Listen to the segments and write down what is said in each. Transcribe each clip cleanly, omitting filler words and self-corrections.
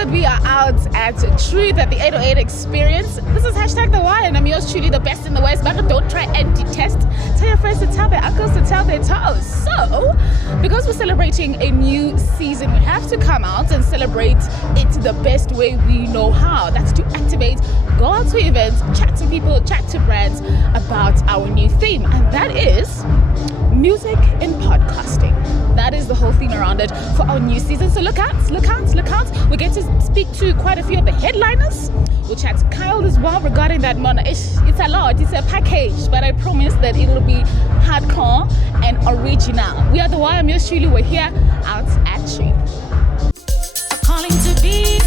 Good. We are out at Truth at the 808 Experience. This is hashtag The Wire, and I'm yours truly, the best in the West. But don't try and detest. Tell your friends to tell their uncles to tell their toes. So, because we're celebrating a new season, we have to come out and celebrate it the best way we know how. That's to activate, go out to events, chat to people, chat to brands about our new theme, and that is music in podcasting. That is the whole theme around it for our new season. So look out. We get to speak to quite a few of the headliners. We'll chat to Kyle as well regarding that mono. It's a lot, it's a package, but I promise that it will be hardcore and original. We are The Wire, I'm yours truly. We're here out at Truth. Calling to be.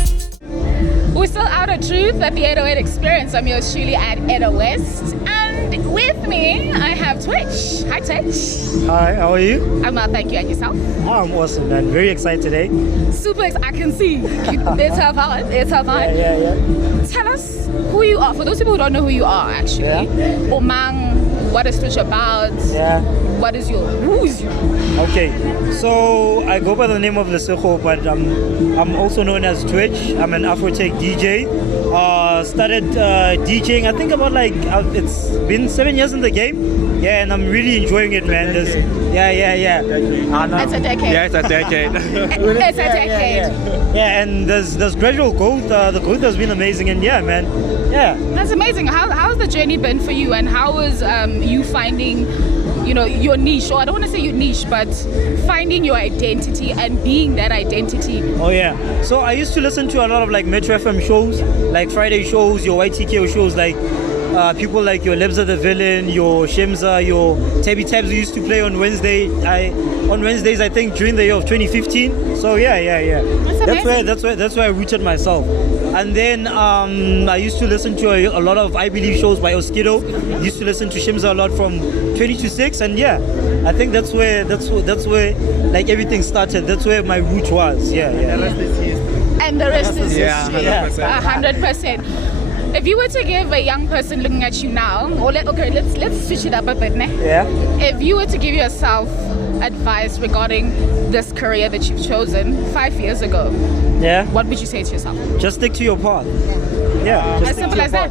We're still out at Truth at the 808 Experience. I'm yours truly at Edo West. And with me, I have Twitch. Hi, Twitch. Hi, how are you? I'm well, thank you. And yourself? I'm awesome, man. Very excited today. Super, I can see. It's her vibe. It's her vibe. Yeah. Tell us who you are. For those people who don't know who you are, actually. Yeah. Omang, what is Twitch about? Yeah. Who's you? Okay, so I go by the name of Lesego, but I'm also known as Twitch. I'm an Afrotech DJ. Started DJing, I think about it's been 7 years in the game. Yeah, and I'm really enjoying it, man. Yeah. It's a decade. Yeah, it's a decade. It's a decade. Yeah, and there's gradual growth. The growth has been amazing, and yeah, man. Yeah. That's amazing. How's the journey been for you, and how is you finding, your niche, or I don't want to say your niche, but finding your identity and being that identity? Oh yeah. So I used to listen to a lot of Metro FM shows, like Friday shows, your YTKO shows, people like your Lebza the Villain, your Shemza, your Tabby Tabs who used to play on Wednesdays, I think, during the year of 2015. So yeah. That's where I rooted myself. And then I used to listen to a lot of I Believe shows by Oskido. Used to listen to Shemza a lot from 20 to 6, and yeah, I think that's where everything started. That's where my root was. Yeah. And the rest is history. 100%. If you were to give a young person looking at you now, let's switch it up a bit, ne? Yeah. If you were to give yourself advice regarding this career that you've chosen 5 years ago, Yeah. what would you say to yourself? Just stick to your path. Yeah. As simple as that.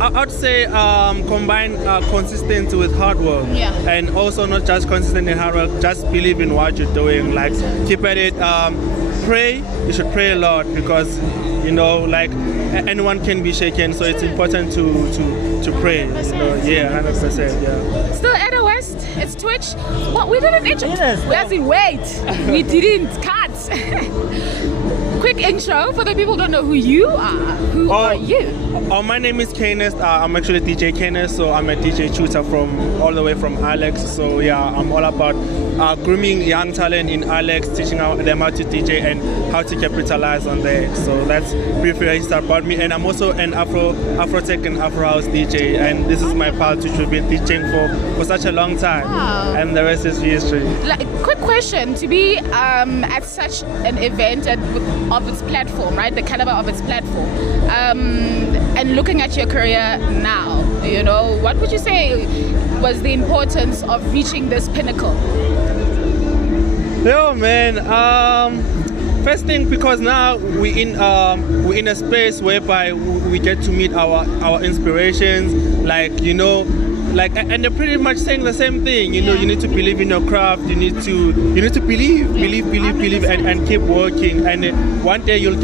I'd say combine consistency with hard work. Yeah. And also not just consistent in hard work, just believe in what you're doing. Keep at it. Pray. You should pray a lot because anyone can be shaken, so it's important to pray. Yeah, 100%. Yeah. Still Edo West, it's Twitch. What, we didn't intro. Yes. We didn't cut. Quick intro for the people who don't know who you are. Who are you? My name is Kenneth. I'm actually DJ Kenneth, so I'm a DJ tutor all the way from Alex. So yeah, I'm all about grooming young talent in Alex, teaching them how to DJ and how to capitalize on that. So that's briefly about me. And I'm also an Afrotech and Afro House DJ, and this is my path, which we've been teaching for such a long time. Wow. And the rest is history. Quick question: to be at such an event of its platform, right? The caliber of its platform, and looking at your career now, what would you say was the importance of reaching this pinnacle? Yo, man. First thing, because now we're in a space whereby we get to meet our inspirations, and they're pretty much saying the same thing. You need to believe in your craft. You need to believe and keep working. And one day you'll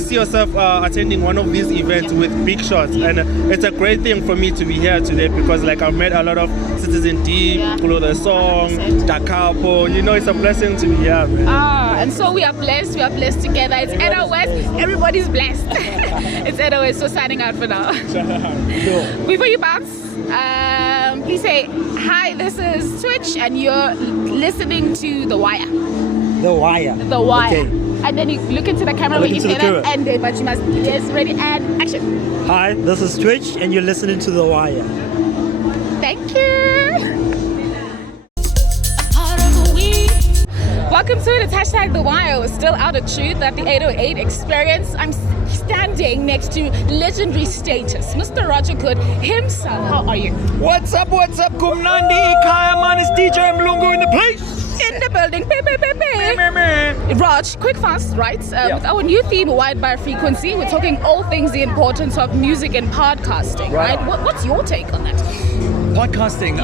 see yourself attending one of these events with big shots. And it's a great thing for me to be here today because I've met a lot of Citizen Deep, the Song, Dakapo. It's a blessing to be here, man. And so we are blessed. We are blessed together. It's Edo West. Everybody's blessed. It's Edo West. So signing out for now. Before you bounce, please say hi. This is Twitch, and you're listening to The Wire. The Wire. The Wire. Okay. And then you look into the camera when you say that, and then but you must ready and action. Hi, this is Twitch, and you're listening to The Wire. Thank you. Welcome to it. It's hashtag The Wire. We're still out of Truth at the 808 Experience. I'm standing next to legendary status, Mr. Roger Goode himself. How are you? What's up, Kumnandi? Kaya man, it's DJ Mlungu in the place. in the building. Raj, quick fast, right? With our new theme, Wide by Frequency, we're talking all things the importance of music and podcasting, right? What's your take on that? Podcasting,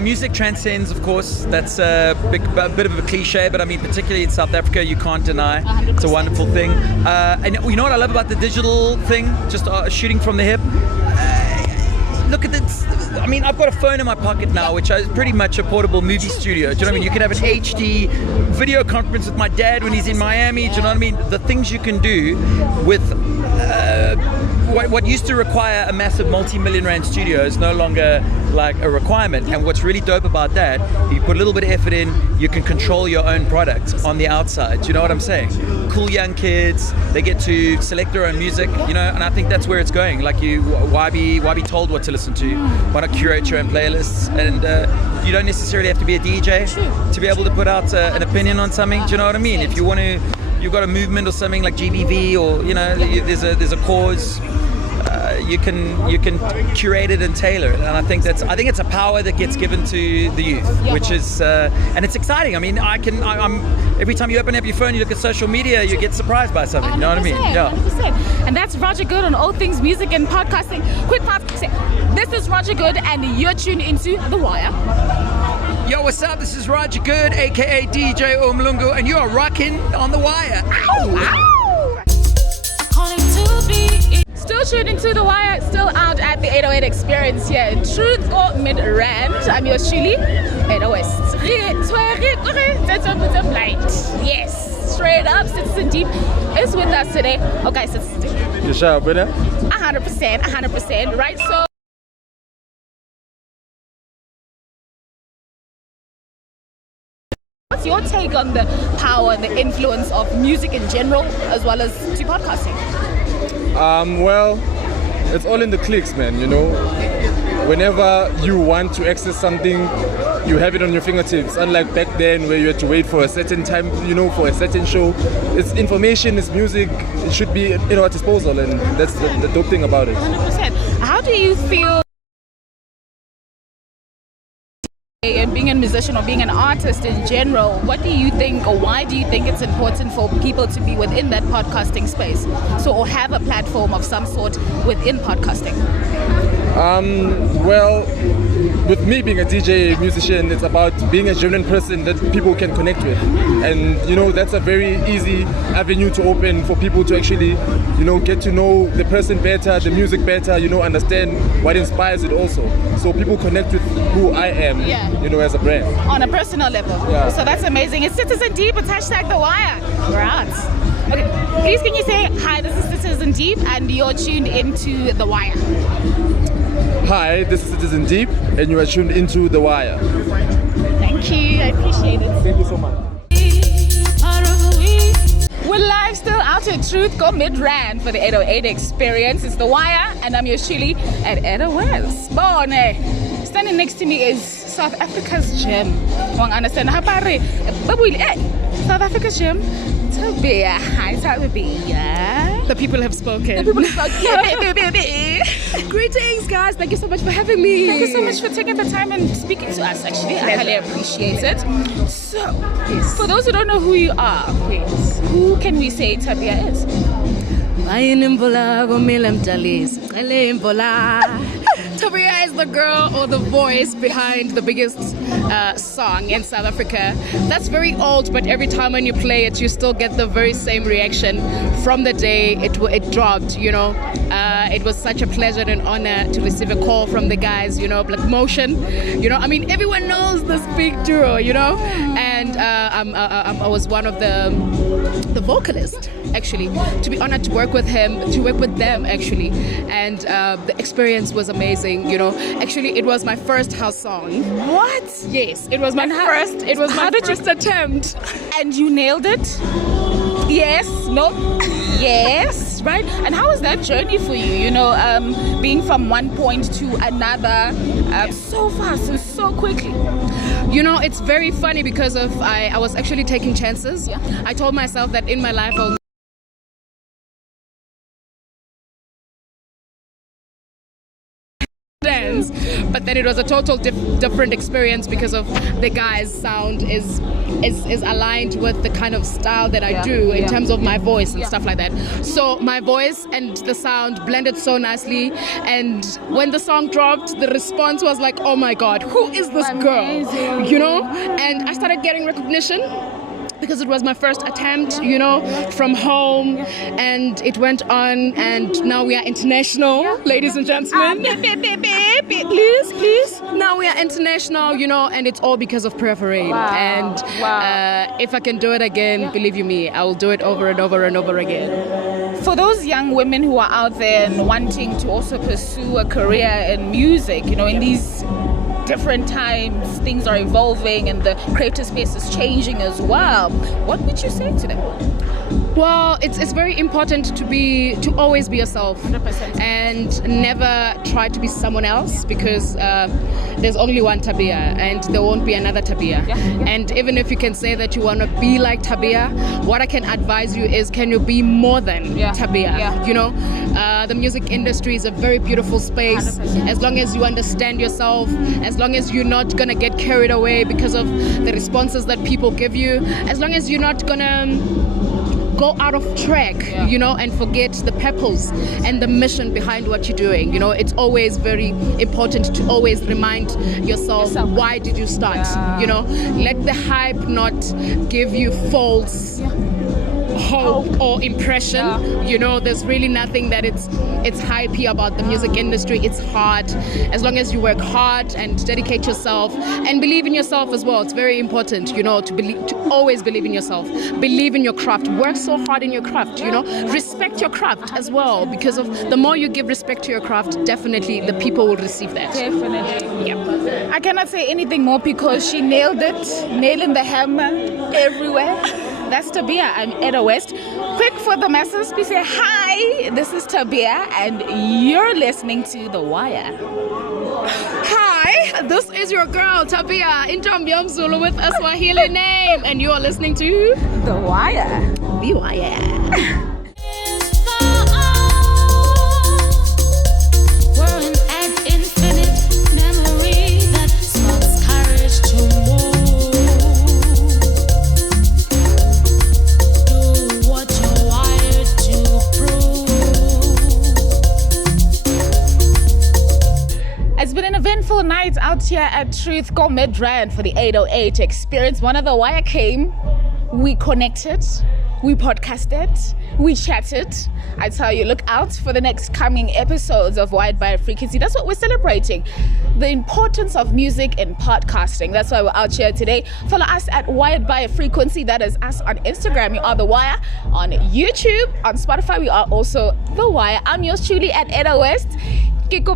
music transcends, of course. That's a bit of a cliche, but I mean, particularly in South Africa, you can't deny 100%. It's a wonderful thing. And you know what I love about the digital thing, just shooting from the hip? Look at this. I mean, I've got a phone in my pocket now, which is pretty much a portable movie studio. Do you know what I mean? You can have an HD video conference with my dad when he's in Miami. Do you know what I mean? The things you can do with what used to require a massive multi-million rand studio is no longer like a requirement. And what's really dope about that, you put a little bit of effort in, you can control your own product on the outside. Do you know what I'm saying? Cool young kids, they get to select their own music, you know, and I think that's where it's going. Like why be told what to listen to? Why not curate your own playlists? And you don't necessarily have to be a DJ to be able to put out an opinion on something. Do you know what I mean? If you want to, you've got a movement or something like GBV, or you know, there's a cause. You can curate it and tailor it, and I think it's a power that gets given to the youth, which is and it's exciting. I mean, I'm every time you open up your phone, you look at social media, you get surprised by something. You know what I mean? Yeah. 100%. And that's Roger Goode on all things music and podcasting. Quick pop. This is Roger Goode, and you're tuned into The Wire. Yo, what's up? This is Roger Goode, aka DJ Omlungu, and you are rocking on The Wire. Ow! Ow! Still tuned into The Wire, still out at the 808 Experience here in Truth or Mid-Rand. I'm yours truly, 808. Yes, straight up, Citizen Deep is with us today. Okay, Citizen Deep. You sure, brother? 100%, right? So, what's your take on the power and the influence of music in general, as well as to podcasting? Well, it's all in the clicks, man, you know. Whenever you want to access something, you have it on your fingertips. Unlike back then where you had to wait for a certain time, you know, for a certain show. It's information, it's music, it should be at our disposal, and that's the dope thing about it. 100%. How do you feel and being a musician or being an artist in general, what do you think, or why do you think it's important for people to be within that podcasting space? So, or have a platform of some sort within podcasting? Well, with me being a DJ, musician, it's about being a genuine person that people can connect with. And, you know, that's a very easy avenue to open for people to actually, you know, get to know the person better, the music better, you know, understand what inspires it also. So people connect with who I am, you know, as a brand. On a personal level. Yeah. So that's amazing. It's Citizen Deep, it's hashtag The Wire. Right. Okay, please can you say, hi, this is Citizen Deep, and you're tuned into The Wire. Hi, this is Citizen Deep, and you are tuned into The Wire. Thank you, I appreciate it. Thank you so much. We're live still out at Truth Go Mid-Rand for the 808 Experience. It's The Wire, and I'm your Shuli at 808. Bone. Standing next to me is South Africa's gem. Wong understand? South Africa's gem. Tabia. Hi, Tabia. The people have spoken. The people have spoken. Greetings, guys. Thank you so much for having me. Thank you so much for taking the time and speaking to us, actually. I highly appreciate it. So, for those who don't know who you are, who can we say Tabia is? Tabia is the girl or the voice behind the biggest song in South Africa. That's very old, but every time when you play it, you still get the very same reaction from the day it dropped, you know. It was such a pleasure and honor to receive a call from the guys, you know, Black Motion. You know, I mean, everyone knows this big duo, you know. And I was one of the vocalists, actually, to be honored to work with them, actually. And the experience was amazing. You know, actually, it was my first house song. What? Yes, it was my first. It was my first attempt, and you nailed it. Yes. No. Yes. Right. And how was that journey for you? You know, being from one point to another so fast and so quickly. You know, it's very funny because I was actually taking chances. Yeah. I told myself that in my life I'll friends. But then it was a total different experience because of the guy's sound is aligned with the kind of style that I do in terms of my voice and stuff like that. So my voice and the sound blended so nicely, and when the song dropped, the response was like, oh my god, who is this girl? You know? And I started getting recognition because it was my first attempt, you know, from home, and it went on, and now we are international, ladies and gentlemen. Please. Now we are international, you know, and it's all because of Prayer for Rain. And if I can do it again, believe you me, I will do it over and over and over again. For those young women who are out there and wanting to also pursue a career in music, you know, in these different times, things are evolving and the creative space is changing as well, what would you say to them? Well, it's very important to always be yourself 100%. and never try to be someone else, because there's only one Tabia and there won't be another Tabia. And even if you can say that you want to be like Tabia, what I can advise you is, can you be more than Tabia? You know, the music industry is a very beautiful space. 100%. As long as you understand yourself, as long as you're not gonna get carried away because of the responses that people give you, as long as you're not gonna go out of track, you know, and forget the purpose and the mission behind what you're doing. You know, it's always very important to always remind yourself, why did you start? You know, let the hype not give you false hope or impression. You know, there's really nothing that it's hypey about the music industry. It's hard. As long as you work hard and dedicate yourself and believe in yourself as well. It's very important, you know, to always believe in yourself. Believe in your craft. Work so hard in your craft, you know. Respect your craft as well, because of the more you give respect to your craft, definitely the people will receive that. Definitely. Yeah. I cannot say anything more because she nailed it, nailing the hammer everywhere. That's Tabia. I'm Eda West. Quick for the masses, please say hi. This is Tabia, and you're listening to The Wire. Hi, this is your girl Tabia in Zulu with a Swahili name, and you are listening to The Wire. The Wire. Eventful night out here at Truth Go Midrand for the 808 experience. One of The Wire came, we connected, we podcasted, we chatted. I tell you, look out for the next coming episodes of Wired by Frequency. That's what we're celebrating, the importance of music in podcasting. That's why we're out here today. Follow us at Wired by Frequency. That is us on Instagram. We are The Wire. On YouTube, on Spotify, we are also The Wire. I'm yours truly at Eda West. Thank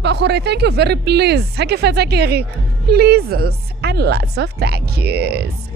you very please. Pleases and lots of thank yous.